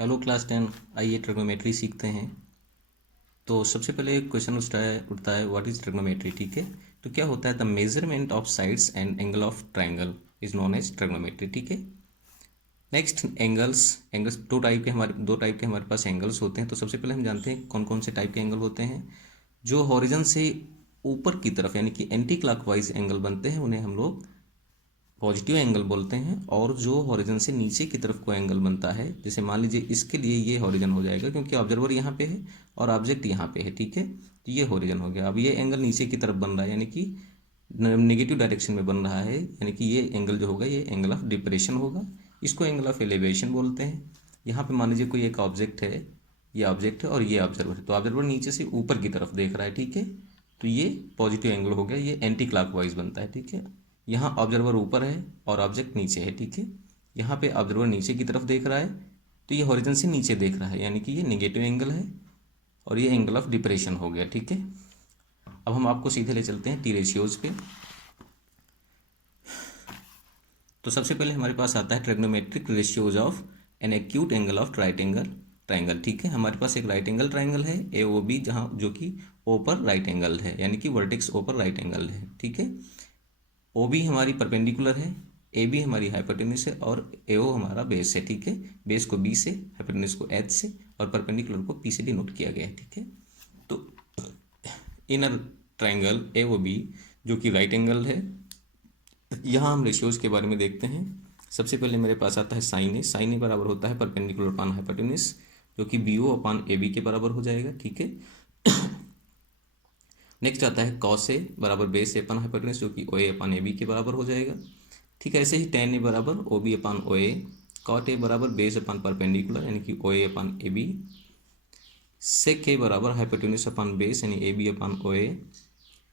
Hello class 10। आइए trigonometry सीखते हैं। तो सबसे पहले एक क्वेश्चन उठता है व्हाट इज ट्रिग्नोमेट्री। ठीक है, तो क्या होता है? The measurement of sides and angle of triangle is known as trigonometry. ठीक है। नेक्स्ट, एंगल्स दो टाइप के हमारे पास एंगल्स होते हैं। तो सबसे पहले हम जानते हैं कौन कौन से टाइप के एंगल होते हैं। जो हॉरिजन से ऊपर की तरफ यानी कि एंटी क्लॉकवाइज एंगल बनते हैं उन्हें हम लोग पॉजिटिव एंगल बोलते हैं। और जो हॉरिजन से नीचे की तरफ कोई एंगल बनता है, जैसे मान लीजिए इसके लिए ये हॉरिजन हो जाएगा क्योंकि ऑब्जर्वर यहाँ पे है और ऑब्जेक्ट यहाँ पे है। ठीक है, तो ये हॉरिजन हो गया। अब ये एंगल नीचे की तरफ बन रहा है यानी कि नेगेटिव डायरेक्शन में बन रहा है, यानी कि ये एंगल जो होगा ये एंगल ऑफ डिप्रेशन होगा। इसको एंगल ऑफ एलिवेशन बोलते हैं। यहाँ पे मान लीजिए कोई एक ऑब्जेक्ट है, ये ऑब्जेक्ट है और ये ऑब्जर्वर है, तो ऑब्जर्वर नीचे से ऊपर की तरफ देख रहा है। ठीक है, तो ये पॉजिटिव एंगल हो गया, ये एंटी क्लॉकवाइज बनता है। ठीक है, यहाँ ऑब्जर्वर ऊपर है और ऑब्जेक्ट नीचे है। ठीक है, यहाँ पे ऑब्जर्वर नीचे की तरफ देख रहा है तो ये हॉरिजन से नीचे देख रहा है, यानी कि ये नेगेटिव एंगल है और ये एंगल ऑफ डिप्रेशन हो गया। ठीक है, अब हम आपको सीधे ले चलते हैं टी रेशियोज पे। तो सबसे पहले हमारे पास आता है trigonometric ratios of an acute angle of right angle triangle. ठीक है, हमारे पास एक राइट एंगल ट्राइंगल है ए ओ बी, जहाँ जो कि ओ पर राइट एंगल है, यानी कि वर्टेक्स ओ पर राइट एंगल है। ठीक है, ओ बी हमारी परपेंडिकुलर है, ए बी हमारी हाइपोटेन्यूस है और ए ओ हमारा बेस है। ठीक है, बेस को बी से, हाइपोटेन्यूस को एच से और परपेंडिकुलर को पी से डिनोट किया गया है। ठीक है, तो inner triangle A O B जो कि राइट एंगल है, यहाँ हम रेशियोज के बारे में देखते हैं। सबसे पहले मेरे पास आता है साइन ए। साइन ए बराबर होता है परपेंडिकुलर अपान हाइपोटेन्यूस, जो कि B O upon A B के बराबर हो जाएगा। ठीक है, नेक्स्ट आता है कॉस ए बराबर बेस ए अपान हाइपोटेन्यूस, जो कि ओ ए अपान ए बी के बराबर हो जाएगा। ठीक है, ऐसे ही टेन ए बराबर O B upon O A, cot A बराबर बेस अपान परपेंडिकुलर यानी कि ओ ए अपान ए बी, सेक ए बराबर हाइपोटेन्यूस अपान बेस यानी ए बी अपान ओ ए,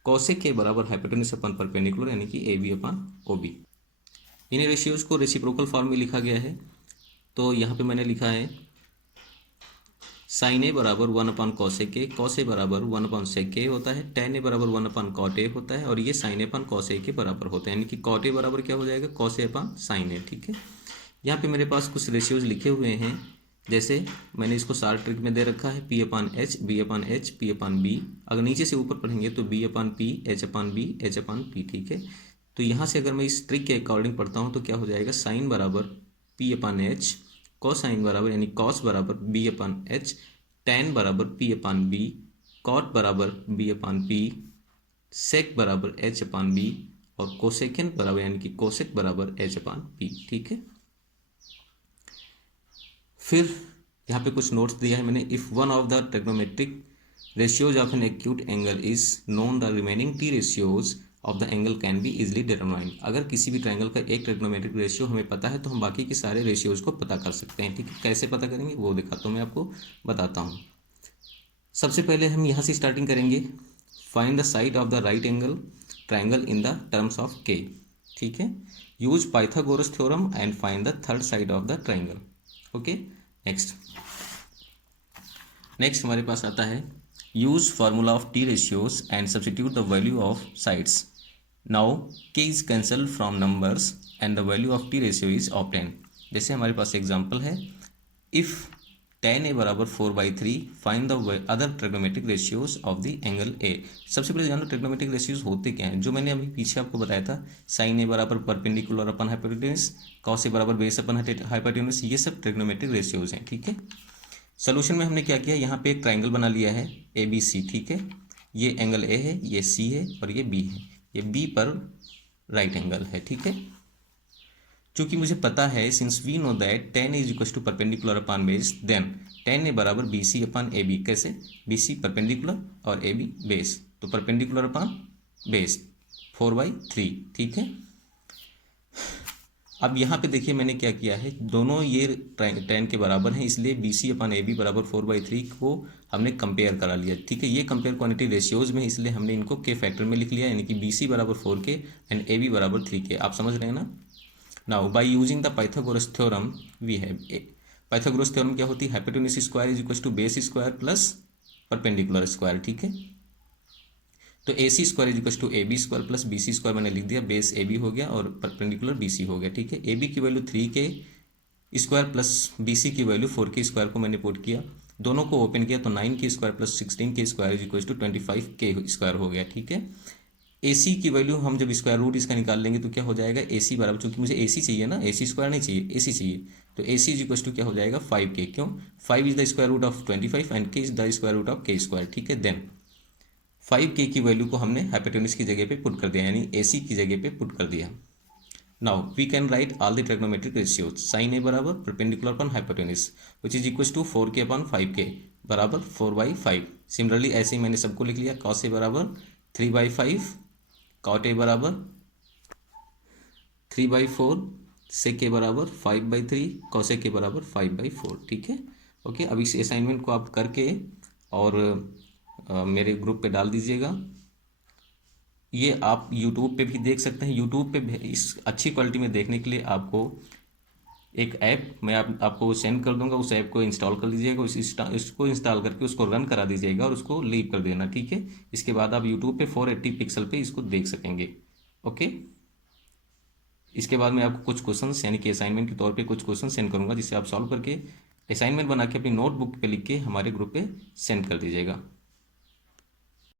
कॉसेक ए बराबर हाइपोटेन्यूस अपान परपेंडिकुलर यानी कि A B upon O B. इन रेशियोज को रेसिप्रोकल फॉर्म में लिखा गया है। तो यहाँ पे मैंने लिखा है साइन ए बराबर one upon cosec A, cos A बराबर वन अपान सेक ए होता है, टेन ए बराबर वन अपान कॉट ए होता है और ये sign A upon cos A के बराबर होता है, यानी कि कॉट ए बराबर क्या हो जाएगा, कॉस ए अपान साइन ए। ठीक है, यहाँ पे मेरे पास कुछ रेशियोज लिखे हुए हैं, जैसे मैंने इसको सार ट्रिक में दे रखा है पी अपान एच, बी अपान एच, पी अपान बी। अगर नीचे से ऊपर पढ़ेंगे तो बी अपान पी, एच अपान बी, एच अपान पी। ठीक है, तो यहाँ से अगर मैं इस ट्रिक के अकॉर्डिंग पढ़ता हूँ तो क्या हो जाएगा, साइन बराबर पी अपान एच, कॉसाइन बराबर यानी कॉस बराबर बी अपान एच, टैन बराबर पी अपान बी, कॉट बराबर बी अपान पी, सेक बराबर एच अपान बी और कोसेकेंड बराबर यानी कि कोसेक बराबर एच अपान पी। ठीक है, फिर यहाँ पे कुछ नोट्स दिया है मैंने। If one of the trigonometric ratios of an acute angle is known, the remaining T ratios of the angle can be easily determined. अगर किसी भी ट्राइंगल का एक ट्रिग्नोमेट्रिक रेशियो हमें पता है तो हम बाकी के सारे रेशियोज को पता कर सकते हैं। ठीक है, कैसे पता करेंगे वो दिखाता हूँ, मैं आपको बताता हूँ। सबसे पहले हम यहाँ से स्टार्टिंग करेंगे। Find the side of the right angle triangle in the terms of K. ठीक है, use Pythagoras theorem and find the third side of the triangle. Okay, next हमारे पास आता है use formula of T ratios and substitute the value of sides. Now K is cancel from numbers and the value of T ratio is obtain. जैसे हमारे पास example है, if tan A बराबर 4/3 find the other trigonometric ratios of the angle A. सबसे पहले जानो trigonometric ratios होते क्या हैं, जो मैंने अभी पीछे आपको बताया था। साइन ए बराबर perpendicular upon hypotenuse, cos A बराबर बेस अपन हाइपोटेन्यूस, ये सब ट्रिग्नोमेट्रिक रेशियोज हैं। ठीक है, सोल्यूशन में हमने क्या किया, यहाँ पे एक ट्राइंगल बना लिया है ए बी सी। ठीक है, ये एंगल ए है, ये सी है और ये बी है, ये बी पर राइट एंगल है। ठीक है, चूंकि मुझे पता है since we know that tan is equal to perpendicular upon base, then tan A बराबर B C upon A B. कैसे, बी सी परपेंडिकुलर और ए बी बेस, तो परपेंडिकुलर अपान बेस 4/3। ठीक है, अब यहाँ पे देखिए मैंने क्या किया है, दोनों ये टेन के बराबर हैं, इसलिए B C upon A B बराबर 4/3 को हमने कंपेयर करा लिया। ठीक है, ये कंपेयर क्वांटिटी रेशियोज में, इसलिए हमने इनको के फैक्टर में लिख लिया, यानी कि बी सी बराबर 4 के एंड ए बी बराबर 3 के। आप समझ रहे हैं ना। Now by using the Pythagoras theorem we have, Pythagoras theorem क्या होती है, hypotenuse square is equal to base square plus perpendicular square. ठीक है, तो A C square is equal to A B square plus B C square मैंने लिख दिया, base A B हो गया और परपेंडिकुलर बी सी हो गया। ठीक है, ए बी की वैल्यू 3 के स्क्वायर प्लस बी सी की वैल्यू 4 के स्क्वायर को मैंने पुट किया, दोनों को ओपन किया तो 9 के स्क्वायर प्लस 16 के स्क्वायर इज इक्वल टू 25 के स्क्वायर हो गया, ठीक है। ए सी की वैल्यू हम जब स्क्वायर रूट इसका निकाल लेंगे तो क्या हो जाएगा, ए सी बराबर, चूंकि मुझे ए सी चाहिए ना, ए सी स्क्वायर नहीं चाहिए, ए सी चाहिए, तो A C is equal to क्या हो जाएगा 5 के, क्यों, 5 is the square root of 25 and K is the square root of K square, ठीक है। देन 5 के की वैल्यू को हमने हाइपोटेन्यूज की जगह पे पुट कर दिया, यानी ए सी की जगह पे पुट कर दिया। Now we can write all the trigonometric ratios, sine A बराबर perpendicular upon hypotenuse which is equal to 4 K upon 5 के बराबर 4/5। सिमिलरली ऐसे ही मैंने सबको लिख लिया, कॉस ए बराबर 3/5, कॉट ए बराबर 3/4, सेक के बराबर 5/3, कॉसेक के बराबर 5/4, ठीक है। ओके, अब इस असाइनमेंट को आप करके और मेरे ग्रुप पे डाल दीजिएगा। ये आप यूट्यूब पे भी देख सकते हैं, यूट्यूब पे इस अच्छी क्वालिटी में देखने के लिए आपको एक ऐप मैं आपको सेंड कर दूंगा, उस ऐप को इंस्टॉल कर लीजिएगा, इसको इंस्टॉल करके उसको रन करा दीजिएगा और उसको लीव कर देना, ठीक है। इसके बाद आप यूट्यूब पे 480 पिक्सल पे इसको देख सकेंगे। ओके, इसके बाद मैं आपको कुछ क्वेश्चन यानी कि असाइनमेंट के तौर पे कुछ क्वेश्चन सेंड करूंगा, जिससे आप सॉल्व करके असाइनमेंट बना के अपनी नोटबुक पे लिख के हमारे ग्रुप पे सेंड कर दीजिएगा।